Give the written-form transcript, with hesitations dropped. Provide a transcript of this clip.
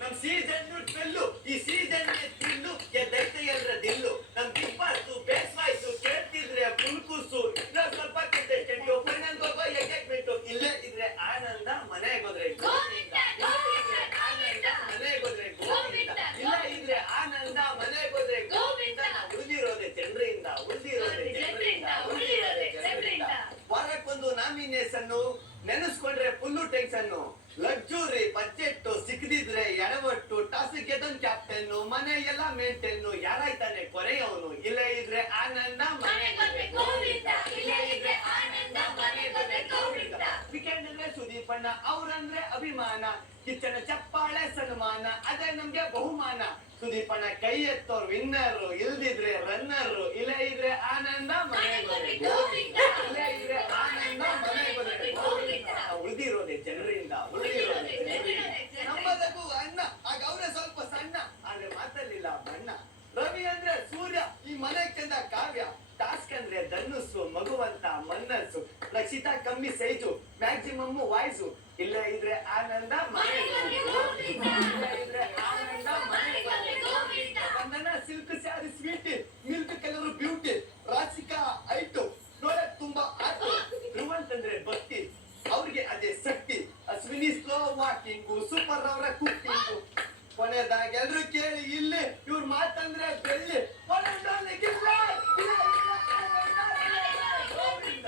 ನಮ್ season twelve ಈ season thrill ಎದ್ದೈತೆ ಎಲ್ರ ದಿಲ್ಲು ನಮ್ ಬಿಗ್ ಬಾಸ್ ಬೇಸ್ ವಾಯ್ಸು ಕೇಳ್ತಿದ್ರೆ ಫುಲ್ಕೂಸು ಇಲ್ಲ ಸ್ವಲ್ಪ ಕಂಟೆಸ್ಟೆಂಟು ಫೈನಲ್ ಹೋಗೋ ಎಂಗೇಜ್ಮೆಂಟು ಇಲ್ಲೇ ಇದ್ರೆ ಆನಂದ ಮನೆಗೋದ್ರೆ ಗೋವಿಂದ ಆನಂದ ಮನೆಗೋದ್ರೆ ಗೋವಿಂದ ಇಲ್ಲ ಇದ್ರೆ ಆನಂದ ಮನೆಗೋದ್ರೆ ಗೋವಿಂದ ಉಳಿದಿರೋದೆ ಜನರಿಂದ ವಾರಕ್ಕೊಂದು ನಾಮಿನೇಷನ್ ನೆನೆಸ್ಕೊಂಡ್ರೆ ಫುಲ್ಲು ಟೆನ್ಷನ್ ಲಕ್ಸುರಿ ಬಜೆಟ್ ಸಿಕ್ಕದಿದ್ರೆ ಎಡವಟ್ಟು ಟಾಸ್ ಗೆದನ್ ಕ್ಯಾಪ್ಟನ್ ಮನೆ ಎಲ್ಲ ಮೇಂಟೈನ್ ಯಾರಾಯ್ತಾನೆ ಕೊರೆಯವನು ಇಲ್ಲ ಇದ್ರೆ ಆನಂದ ವೀಕೆಂಡ್ ಅಂದ್ರೆ ಸುದೀಪಣ್ಣ ಅವ್ರಂದ್ರೆ ಅಭಿಮಾನ ಕಿಚ್ಚನ ಚಪ್ಪಾಳೆ ಸನ್ಮಾನ ಅದೇ ನಮ್ಗೆ ಬಹುಮಾನ ಸುದೀಪಣ್ಣ ಕೈ ಎತ್ತೋರ್ ವಿನ್ನರ್ ಇಲ್ದಿದ್ರೆ ರನ್ನರ್ ಇಲ್ಲ ಇದ್ರೆ ಆನಂದ ಇಲ್ಲ ಇದ್ರೆ ಆನಂದ ಉಳಿದಿರೋದೆ ಜನರಿಂದ ನಮ್ಮದಕ್ಕೂ ಅಣ್ಣ ಆಗ ಅವ್ರೆ ಸ್ವಲ್ಪ ಸಣ್ಣ ಆದ್ರೆ ಮಾತಲ್ಲಿಲ್ಲ ಬಣ್ಣ ರವಿ ಅಂದ್ರೆ ಸೂರ್ಯ ಈ ಮನೆ ಚಂದ ಕಾವ್ಯ ಟಾಸ್ಕ್ ಅಂದ್ರೆ ಧನುಸ್ಸು ಮಗುವಂತ ಮನ್ನಸ್ಸು ರಕ್ಷಿತಾ ಕಮ್ಮಿ ಸೈಜು ಮ್ಯಾಕ್ಸಿಮಮ್ ವಾಯ್ಸು ಇಲ್ಲ ಇದ್ರೆ ಆನಂದ ಇಲ್ಲ ಇದ್ರೆ ಆನಂದ ಬಂಧನ silk sari sweet milk colour beauty Rashika ಐಟು ನೋಡಕ್ ತುಂಬಾ ಆಟು ಧ್ರುವಂತ್ ಅಂದ್ರೆ ಭಕ್ತಿ ಅವ್ರಿಗೆ ಅದೇ ಶಕ್ತಿ ಅಶ್ವಿನಿ ಸ್ಲೋ ವಾಕಿಂಗು ಸೂಪರ್ ಅವರ ಕುಕ್ಕಿಂಗು ಕೊನೆದಾಗ ಎಲ್ರು ಕೇಳಿ ಇಲ್ಲಿ ಇವ್ರ ಮಾತಂದ್ರೆ ಬೆಳ್ಳಿ ಗೋವಿಂದ